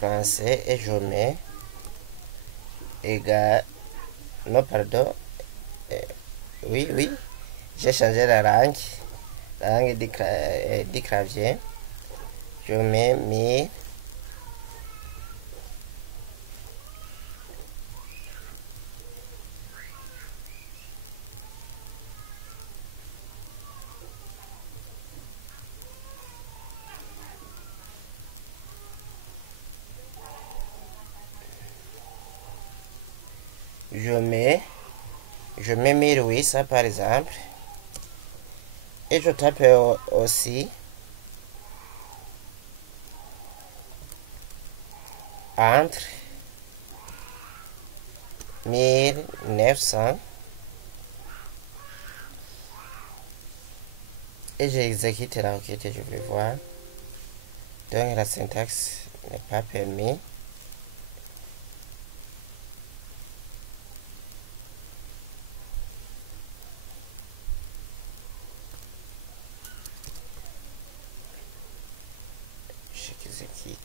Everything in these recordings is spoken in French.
français et je mets égal, non pardon, oui, j'ai changé la langue du clavier. Je mets 1000. Je mets 1800 par exemple. Et je tape aussi entre 1900 et j'exécute la requête et je vais voir. Donc la syntaxe n'est pas permis. J'exécute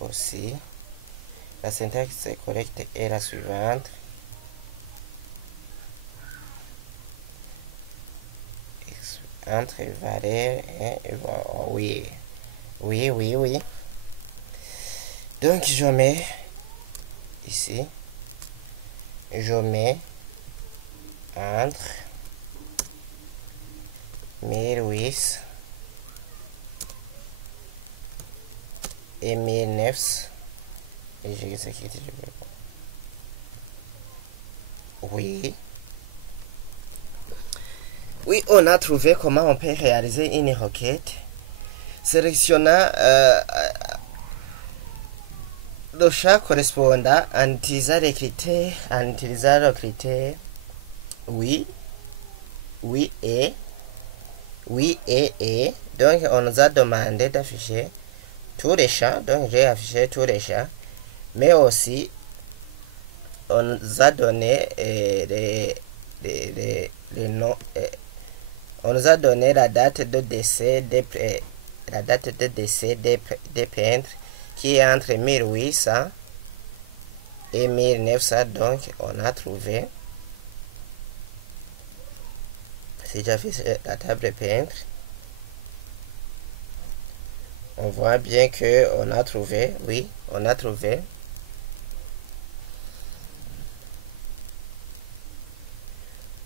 aussi. La syntaxe correcte est la suivante. Entre valeur et oui. Donc je mets ici, je mets entre 1800 et 1900 et j'exécute. Oui, on a trouvé comment on peut réaliser une requête. Sélectionnant le champ correspondant en utilisant le critère oui et. Donc on nous a demandé d'afficher tous les champs. Donc j'ai affiché tous les champs. Mais aussi on nous a donné les noms. On nous a donné la date de décès des peintres qui est entre 1800 et 1900. Donc on a trouvé, si j'affiche la table peintre, on voit bien que on a trouvé, on a trouvé.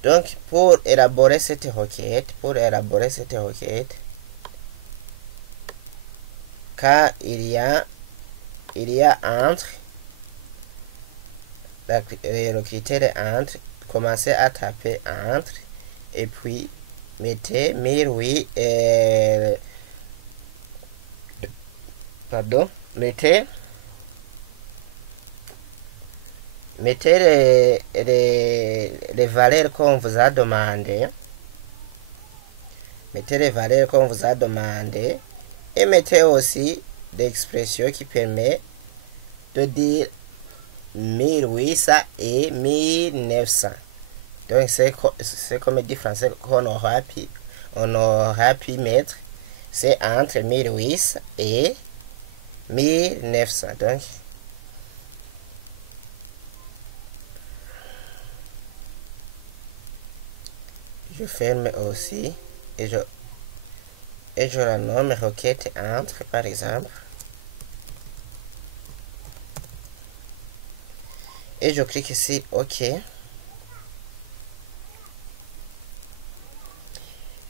Donc pour élaborer cette requête, car il y a entre le critère entre, commencez à taper entre et puis mettez 1800 mettez les valeurs qu'on vous a demandé. Et mettez aussi l'expression qui permet de dire 1800 et 1900. Donc c'est comme dit français qu'on aura pu mettre, c'est entre 1800 et 1900. Donc je ferme aussi et je la nomme requête entre par exemple et je clique ici OK.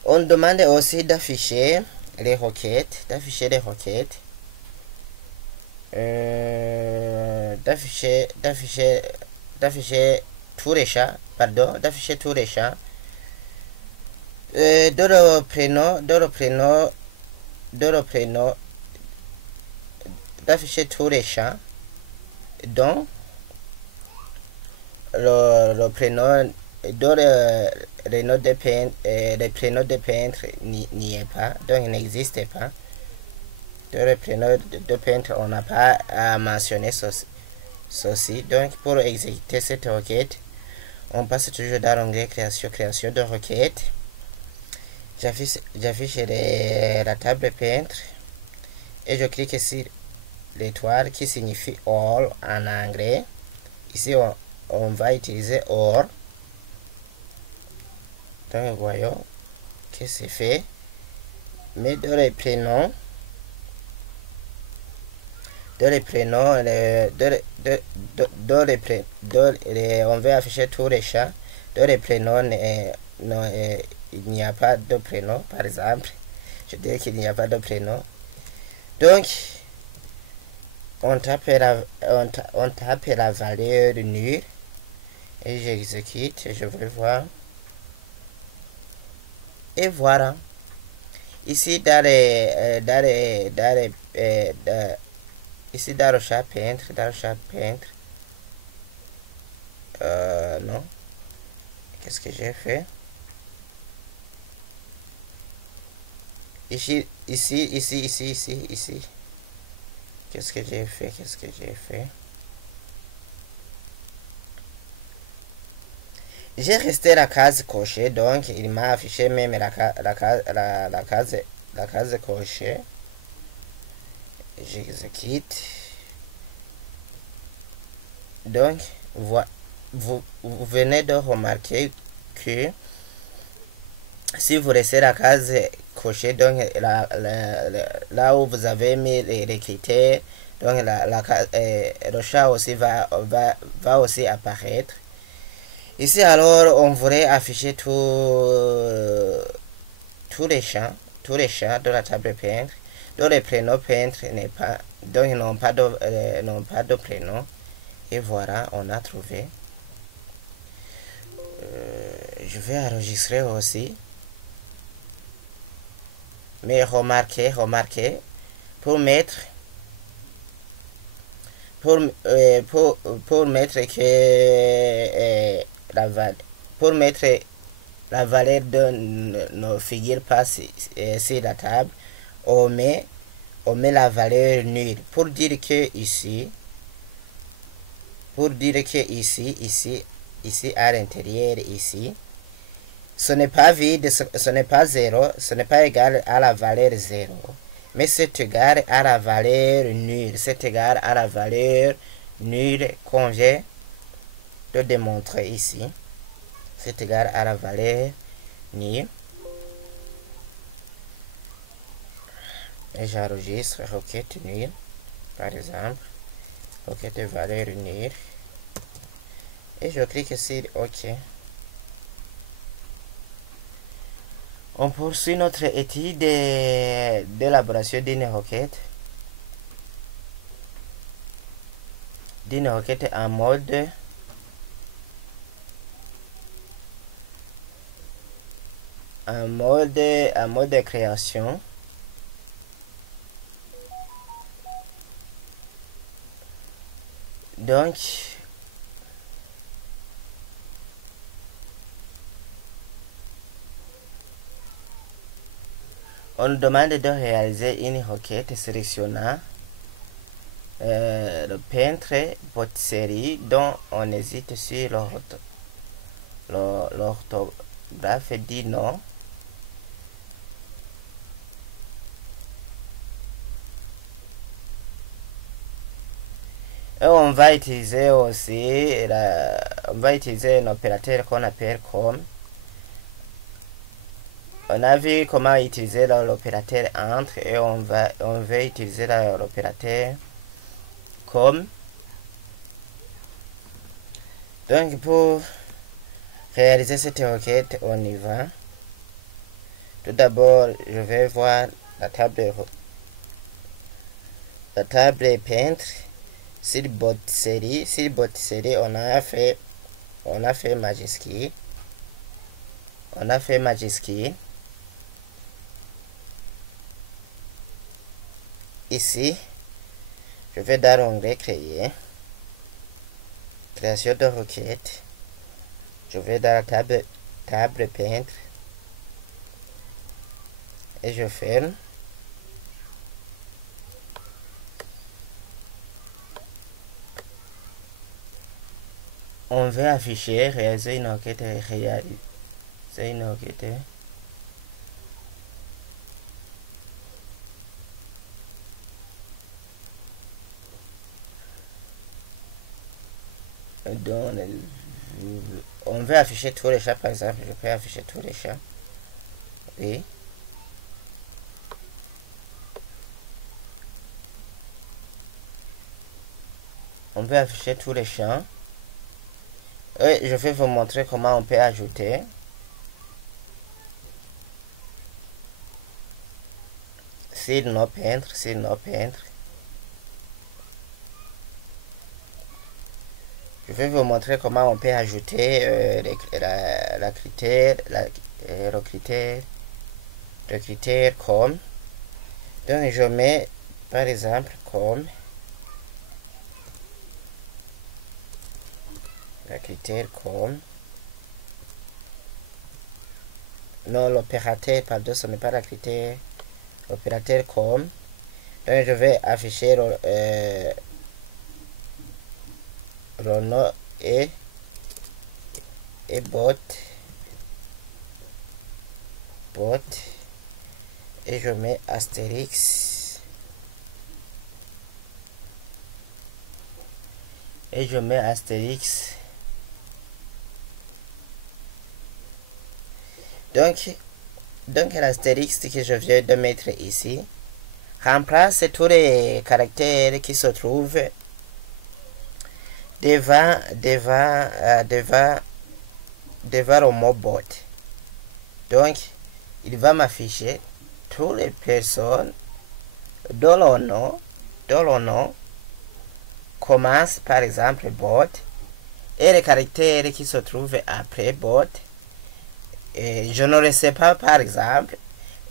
On demande aussi d'afficher les requêtes, d'afficher tous les champs, d'afficher tous les champs. De le prénom, d'afficher tous les champs dont le prénom, le nom de peintre, le prénom de peintre n'y est pas, donc il n'existe pas. De le prénom de peintre, on n'a pas à mentionner ceci. Donc pour exécuter cette requête, on passe toujours dans l'onglet création de requête. J'affiche la table peintre et je clique sur l'étoile qui signifie all en anglais. Ici, on va utiliser or. Donc, voyons que c'est fait. Mais dans les prénoms, on va afficher tous les chats. Dans les prénoms, il n'y a pas de prénom, par exemple. Je dirais qu'il n'y a pas de prénom. Donc, on tape la valeur nulle et j'exécute et je vais voir. Et voilà. Ici, ici dans le chat peintre, non. Qu'est-ce que j'ai fait? Ici. Qu'est-ce que j'ai fait? J'ai resté la case cochée, donc il m'a affiché même la case cochée. J'exécute. Donc, vous venez de remarquer que si vous laissez la case cochée, donc là où vous avez mis les critères, donc le chat aussi va aussi apparaître. Ici alors on voudrait afficher tous les champs de la table peintre, dont les prénoms peintres n'ont pas de prénom. Et voilà, on a trouvé. Je vais enregistrer aussi. Mais remarquez, pour mettre que la valeur ne figure pas sur la table, on met la valeur nulle pour dire que ici à l'intérieur ici, ce n'est pas vide, ce n'est pas 0, ce n'est pas égal à la valeur 0, mais c'est égal à la valeur nulle. C'est égal à la valeur nulle qu'on vient de démontrer ici. C'est égal à la valeur nulle. Et j'enregistre requête nulle, par exemple. Requête de valeur nulle. Et je clique sur OK. On poursuit notre étude d'élaboration d'une requête. En mode de création. Donc, on nous demande de réaliser une requête sélectionnant le peintre Botticelli dont on hésite sur l'orthographe dit non. Et on va utiliser aussi un opérateur qu'on appelle comme. On a vu comment utiliser l'opérateur entre et on va utiliser l'opérateur comme. Donc pour réaliser cette requête, on y va. Tout d'abord, je vais voir la table peintre. Sur Botticelli, on a fait majuscule. Ici, je vais dans l'onglet créer, création de requête. Je vais dans la table peintre et je ferme. On va afficher réaliser une requête Donc, on veut afficher tous les chats, par exemple. Je peux afficher tous les chats. Oui. On peut afficher tous les champs. Et je vais vous montrer comment on peut ajouter. S'il non peintre, s'il non peintre. Je vais vous montrer comment on peut ajouter le critère comme. Donc je mets par exemple comme le critère comme. Non, l'opérateur, pardon, ce n'est pas le critère. L'opérateur comme. Donc je vais afficher le nom et bot et je mets astérix donc l'astérix que je viens de mettre ici remplace tous les caractères qui se trouvent devant le mot bot. Donc il va m'afficher toutes les personnes dont le nom commence par exemple bot et les caractères qui se trouvent après bot. Et je ne le sais pas par exemple,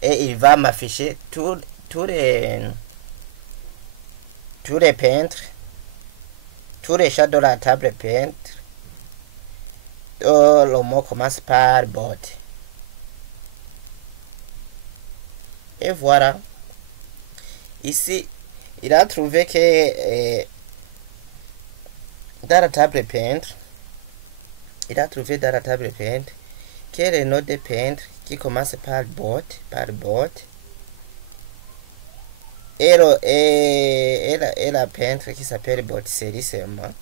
et il va m'afficher tous les peintres, tous les chats de la table peintre dont le mot commence par bot. Et voilà. Ici, il a trouvé que dans la table peintre, que le nom de peintre qui commence par bot, et la peintre qui s'appelle bot-série seulement.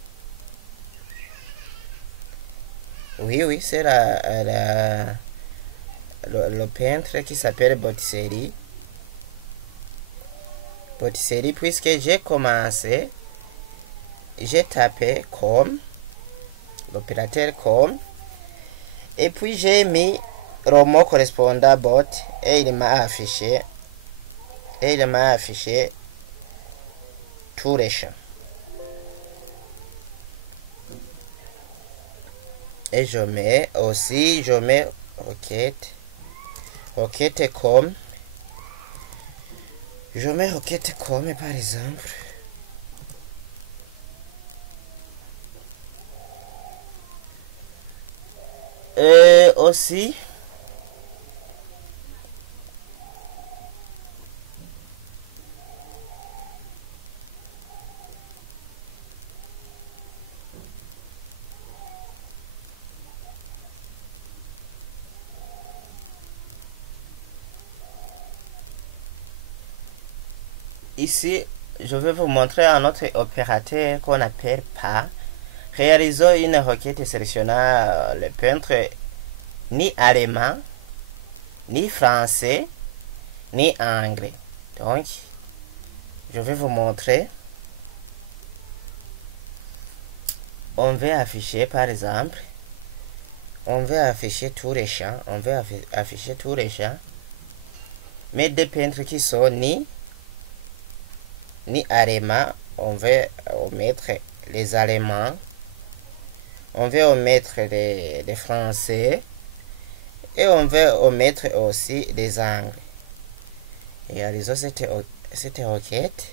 Oui, c'est le peintre qui s'appelle bot-série. Puisque j'ai commencé, j'ai tapé comme, l'opérateur comme, et puis j'ai mis le mot correspondant bot et il m'a affiché tous les champs. Et je mets requête comme. Je mets requête comme par exemple. Aussi. Ici, je vais vous montrer un autre opérateur qu'on appelle pas. Réalisons une requête sélectionnant le peintre ni allemand, ni français, ni anglais. Donc, je vais vous montrer. On va afficher par exemple. On va afficher tous les champs. Mais des peintres qui sont ni allemands, on va omettre les allemands. On va omettre les français. Et on va omettre aussi les angles. Réalisons cette requête.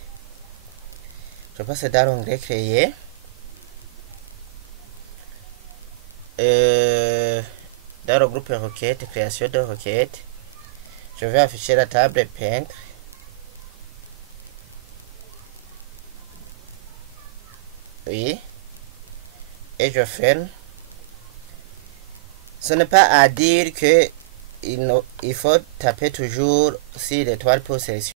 Je passe dans l'onglet créer. Dans le groupe requête, création de requête, je vais afficher la table peintre. Oui. Et je ferme. Ce n'est pas à dire que il faut taper toujours sur l'étoile pour sélectionner.